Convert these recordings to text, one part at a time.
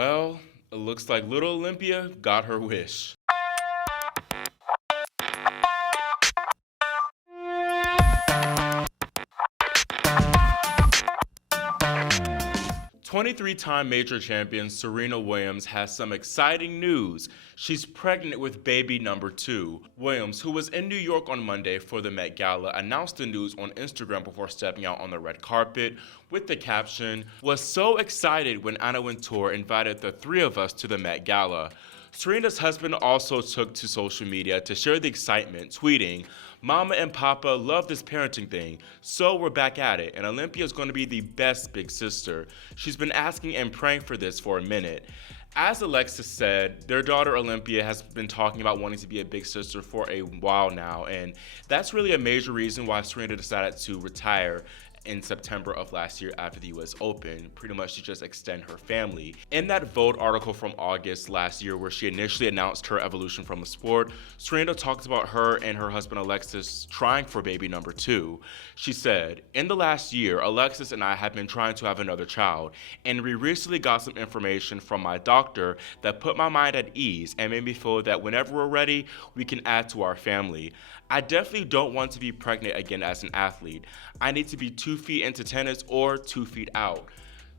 Well, it looks like little Olympia got her wish. 23-time major champion Serena Williams has some exciting news. She's pregnant with baby number 2. Williams, who was in New York on Monday for the Met Gala, announced the news on Instagram before stepping out on the red carpet with the caption, "Was so excited when Anna Wintour invited the three of us to the Met Gala." Serena's husband also took to social media to share the excitement, tweeting, "Mama and Papa love this parenting thing, so we're back at it, and Olympia's going to be the best big sister. She's been asking and praying for this for a minute." As Alexis said, their daughter Olympia has been talking about wanting to be a big sister for a while now, and that's really a major reason why Serena decided to retire in September of last year after the US Open, pretty much to just extend her family. In that Vogue article from August last year where she initially announced her evolution from the sport, Serena talked about her and her husband Alexis trying for baby number 2. She said, "In the last year, Alexis and I have been trying to have another child, and we recently got some information from my doctor that put my mind at ease and made me feel that whenever we're ready, we can add to our family. I definitely don't want to be pregnant again as an athlete. I need to be 2 feet into tennis or 2 feet out."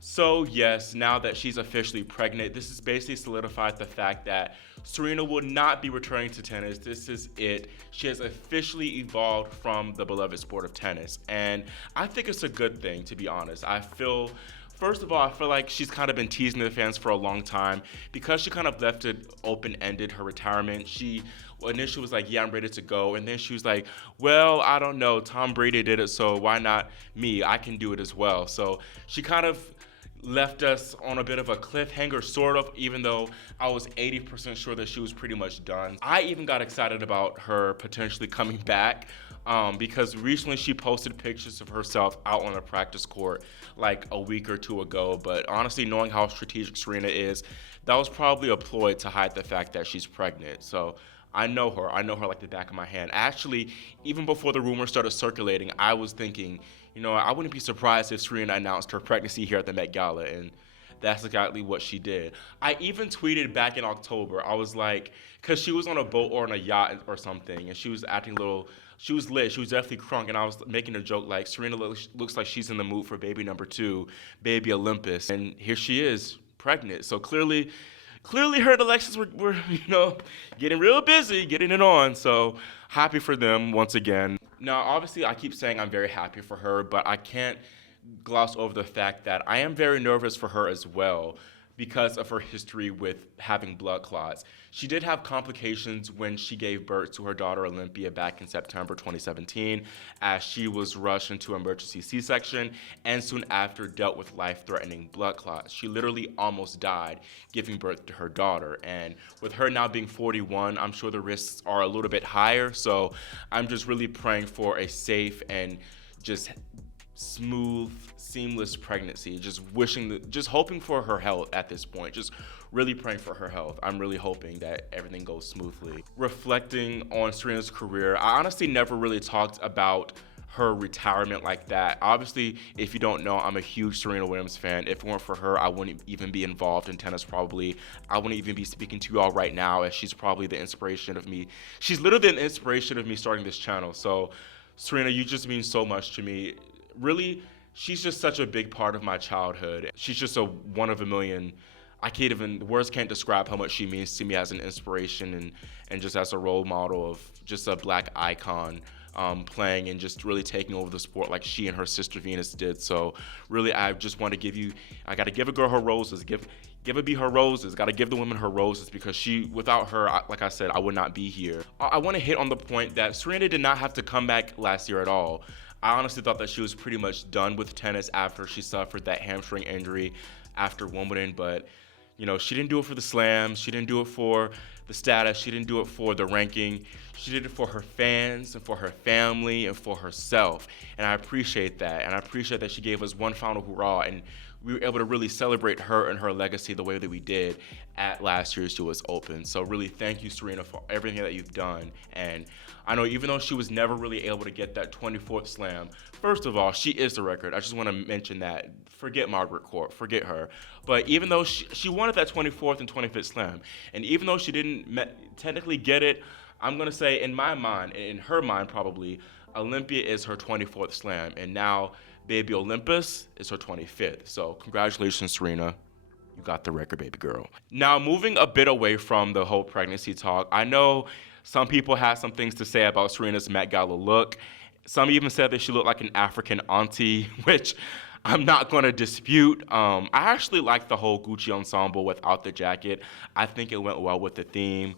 So yes, now that she's officially pregnant, this has basically solidified the fact that Serena will not be returning to tennis. This is it. She has officially evolved from the beloved sport of tennis. And I think it's a good thing, to be honest. First of all, I feel like she's kind of been teasing the fans for a long time because she kind of left it open-ended, her retirement. She initially was like, "Yeah, I'm ready to go." And then she was like, "Well, I don't know. Tom Brady did it, so why not me? I can do it as well." So she kind of left us on a bit of a cliffhanger, sort of, even though I was 80% sure that she was pretty much done. I even got excited about her potentially coming back because recently she posted pictures of herself out on a practice court like a week or two ago. But honestly, knowing how strategic Serena is, that was probably a ploy to hide the fact that she's pregnant. So I know her. I know her like the back of my hand. Actually, even before the rumors started circulating, I was thinking, I wouldn't be surprised if Serena announced her pregnancy here at the Met Gala, and that's exactly what she did. I even tweeted back in October, I was like, because she was on a boat or on a yacht or something, and she was acting a little, she was lit, she was definitely crunk, and I was making a joke like, Serena looks like she's in the mood for baby number 2, baby Olympus, and here she is, pregnant. So clearly her and Alexis were getting real busy, getting it on. So happy for them once again. Now, obviously, I keep saying I'm very happy for her, but I can't gloss over the fact that I am very nervous for her as well because of her history with having blood clots. She did have complications when she gave birth to her daughter Olympia back in September 2017, as she was rushed into emergency C-section and soon after dealt with life-threatening blood clots. She literally almost died giving birth to her daughter, and with her now being 41, I'm sure the risks are a little bit higher, so I'm just really praying for a safe and just smooth, seamless pregnancy. Just hoping for her health at this point. Just really praying for her health. I'm really hoping that everything goes smoothly. Reflecting on Serena's career, I honestly never really talked about her retirement like that. Obviously, if you don't know, I'm a huge Serena Williams fan. If it weren't for her, I wouldn't even be involved in tennis probably. I wouldn't even be speaking to you all right now, as she's probably the inspiration of me. She's literally the inspiration of me starting this channel. So Serena, you just mean so much to me. Really, she's just such a big part of my childhood. She's just a one of a million. Words can't describe how much she means to me as an inspiration and just as a role model of just a Black icon playing and just really taking over the sport like she and her sister Venus did. So really, I just want to I got to give a girl her roses, give a bee her roses, got to give the women her roses, because without her, like I said, I would not be here. I want to hit on the point that Serena did not have to come back last year at all. I honestly thought that she was pretty much done with tennis after she suffered that hamstring injury after Wimbledon, but she didn't do it for the slams, she didn't do it for the status, she didn't do it for the ranking. She did it for her fans and for her family and for herself, and I appreciate that. And I appreciate that she gave us one final hurrah, and we were able to really celebrate her and her legacy the way that we did at last year's US Open. So really thank you, Serena, for everything that you've done. And I know even though she was never really able to get that 24th slam, first of all, she is the record. I just want to mention that. Forget Margaret Court, forget her. But even though she wanted that 24th and 25th slam, and even though she didn't technically get it, I'm going to say in my mind, in her mind probably, Olympia is her 24th slam. And now baby Olympus is her 25th. So congratulations, Serena. You got the record, baby girl. Now, moving a bit away from the whole pregnancy talk, I know some people had some things to say about Serena's Met Gala look. Some even said that she looked like an African auntie, which I'm not going to dispute. I actually like the whole Gucci ensemble without the jacket. I think it went well with the theme.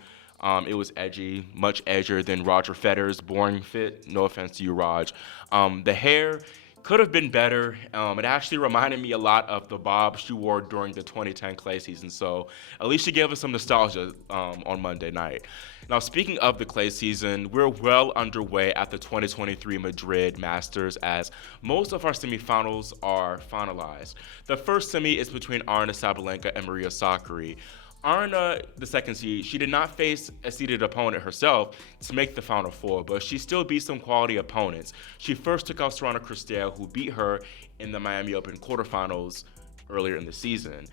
It was edgy, much edgier than Roger Federer's boring fit. No offense to you, Raj. The hair could have been better. It actually reminded me a lot of the bob she wore during the 2010 clay season. So at least she gave us some nostalgia on Monday night. Now, speaking of the clay season, we're well underway at the 2023 Madrid Masters as most of our semifinals are finalized. The first semi is between Aryna Sabalenka and Maria Sakkari. Aryna, the second seed, she did not face a seeded opponent herself to make the Final Four, but she still beat some quality opponents. She first took out Sorana Cristea, who beat her in the Miami Open quarterfinals earlier in the season.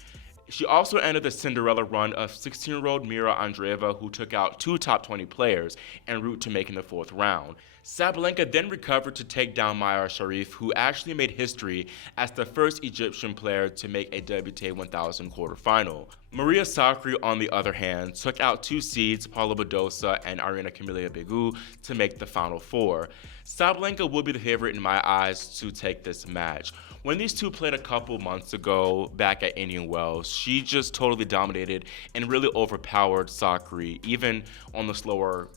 She also ended the Cinderella run of 16-year-old Mira Andreeva, who took out 2 top 20 players en route to making the 4th round. Sabalenka then recovered to take down Mayar Sharif, who actually made history as the first Egyptian player to make a WTA 1000 quarterfinal. Maria Sakkari, on the other hand, took out 2 seeds, Paula Badosa and Irina Camelia Begu, to make the Final Four. Sabalenka will be the favorite in my eyes to take this match. When these two played a couple months ago back at Indian Wells, she just totally dominated and really overpowered Sakkari, even on the slower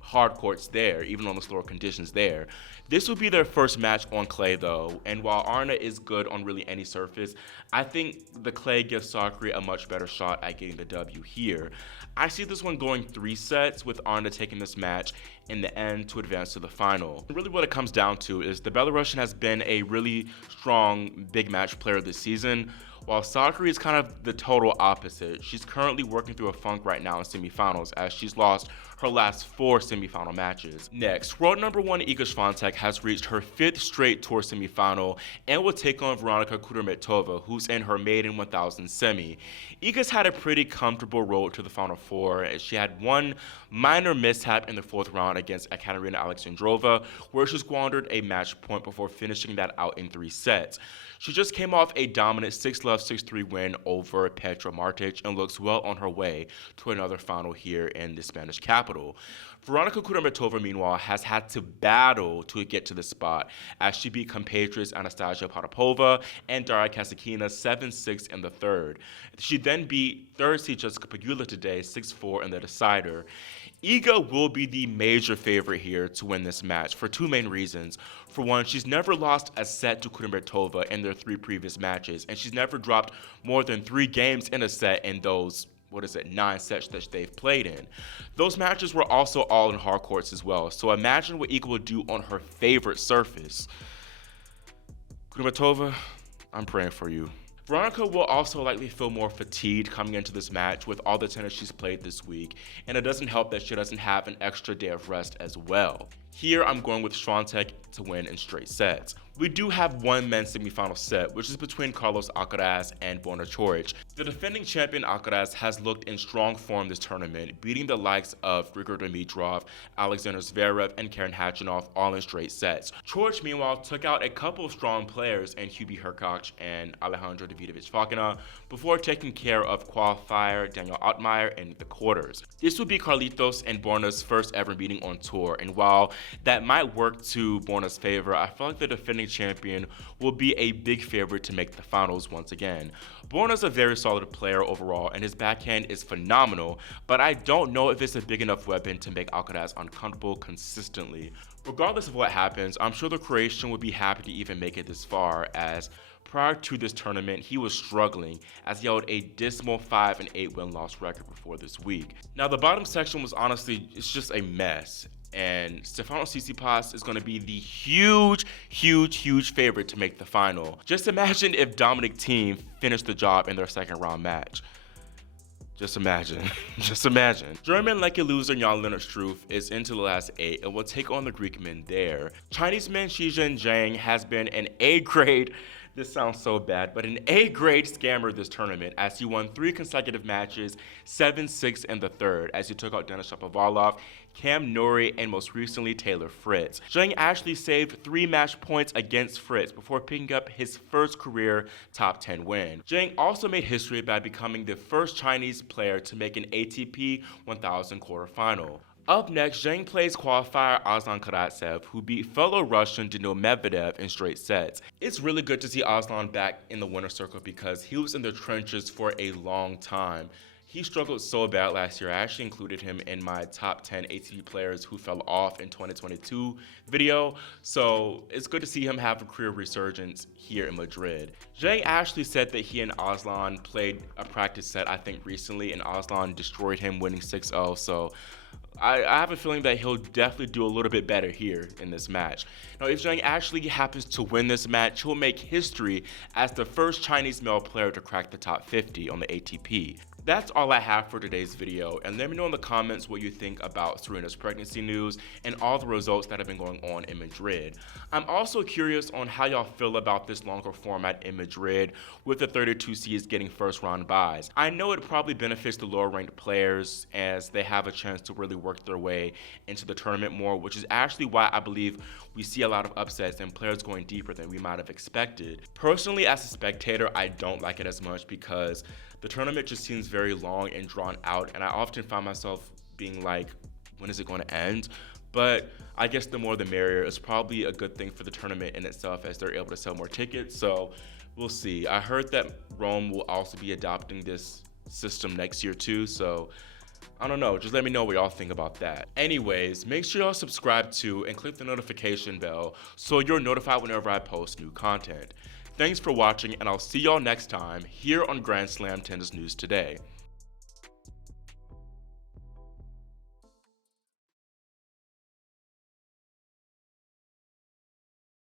hard courts there, even on the slower conditions there. This will be their first match on clay though, and while Aryna is good on really any surface, I think the clay gives Sakkari a much better shot at getting the W here. I see this one going 3 sets, with Aryna taking this match in the end to advance to the final. Really what it comes down to is the Belarusian has been a really strong big match player this season, while Sakkari is kind of the total opposite. She's currently working through a funk right now in semifinals as she's lost her last 4 semifinal matches. Next, world number 1 Iga Swiatek has reached her 5th straight tour semifinal and will take on Veronika Kudermetova, who's in her maiden 1000 semi. Iga's had a pretty comfortable road to the Final Four, as she had one minor mishap in the 4th round against Ekaterina Alexandrova, where she squandered a match point before finishing that out in 3 sets. She just came off a dominant 6-love, 6-3 win over Petra Martic and looks well on her way to another final here in the Spanish capital. Veronika Kudermetova, meanwhile, has had to battle to get to this spot as she beat compatriots Anastasia Potapova and Daria Kasatkina 7-6 in the 3rd. She then beat 3rd seed Jessica Pegula today 6-4 in the decider. Iga will be the major favorite here to win this match for 2 main reasons. For one, she's never lost a set to Kudermetova in their 3 previous matches, and she's never dropped more than 3 games in a set in those 9 sets that they've played in. Those matches were also all in hard courts as well, so imagine what Iga will do on her favorite surface. Kudermetova, I'm praying for you. Veronika will also likely feel more fatigued coming into this match with all the tennis she's played this week, and it doesn't help that she doesn't have an extra day of rest as well. Here, I'm going with Swiatek to win in straight sets. We do have one men's semifinal set, which is between Carlos Alcaraz and Borna Coric. The defending champion Alcaraz has looked in strong form this tournament, beating the likes of Grigor Dimitrov, Alexander Zverev, and Karen Khachanov all in straight sets. Coric, meanwhile, took out a couple of strong players in Hubie Hurkacz and Alejandro Davidovich Fokina before taking care of qualifier Daniel Altmaier in the quarters. This would be Carlitos and Borna's first ever meeting on tour, and while that might work to Borna's favor, I feel like the defending champion will be a big favorite to make the finals once again. Borna's a very solid player overall, and his backhand is phenomenal, but I don't know if it's a big enough weapon to make Alcaraz uncomfortable consistently. Regardless of what happens, I'm sure the Croatian would be happy to even make it this far, as prior to this tournament, he was struggling as he held a dismal 5-8 win-loss record before this week. Now, the bottom section was honestly, it's just a mess. And Stefanos Tsitsipas is going to be the huge favorite to make the final. Just imagine if Dominic Thiem finished the job in their second round match. Just imagine. Just imagine. German lucky loser Jan-Lennard Struff is into the last 8 and will take on the Greek men there. Chinese man Shizhen Zhang has been an A-grade, this sounds so bad, but an A-grade scammer this tournament as he won 3 consecutive matches, 7-6 in the third, as he took out Denis Shapovalov, Cam Norrie, and most recently Taylor Fritz. Zhang actually saved 3 match points against Fritz before picking up his first career top 10 win. Zhang also made history by becoming the first Chinese player to make an ATP 1000 quarterfinal. Up next, Zhang plays qualifier Aslan Karatsev, who beat fellow Russian Daniil Medvedev in straight sets. It's really good to see Aslan back in the winner's circle because he was in the trenches for a long time. He struggled so bad last year. I actually included him in my top 10 ATP players who fell off in 2022 video. So it's good to see him have a career resurgence here in Madrid. Zhang actually said that he and Aslan played a practice set, I think, recently, and Aslan destroyed him, winning 6-0. So I have a feeling that he'll definitely do a little bit better here in this match. Now, if Zhang actually happens to win this match, he'll make history as the first Chinese male player to crack the top 50 on the ATP. That's all I have for today's video, and let me know in the comments what you think about Serena's pregnancy news and all the results that have been going on in Madrid. I'm also curious on how y'all feel about this longer format in Madrid with the 32 seeds getting first round byes. I know it probably benefits the lower ranked players as they have a chance to really work their way into the tournament more, which is actually why I believe we see a lot of upsets and players going deeper than we might have expected. Personally, as a spectator, I don't like it as much because the tournament just seems very long and drawn out, and I often find myself being like, when is it going to end? But I guess the more the merrier. It's probably a good thing for the tournament in itself as they're able to sell more tickets, so we'll see. I heard that Rome will also be adopting this system next year too, so I don't know, just let me know what y'all think about that. Anyways, make sure y'all subscribe to and click the notification bell so you're notified whenever I post new content. Thanks for watching, and I'll see y'all next time here on Grand Slam Tennis News Today.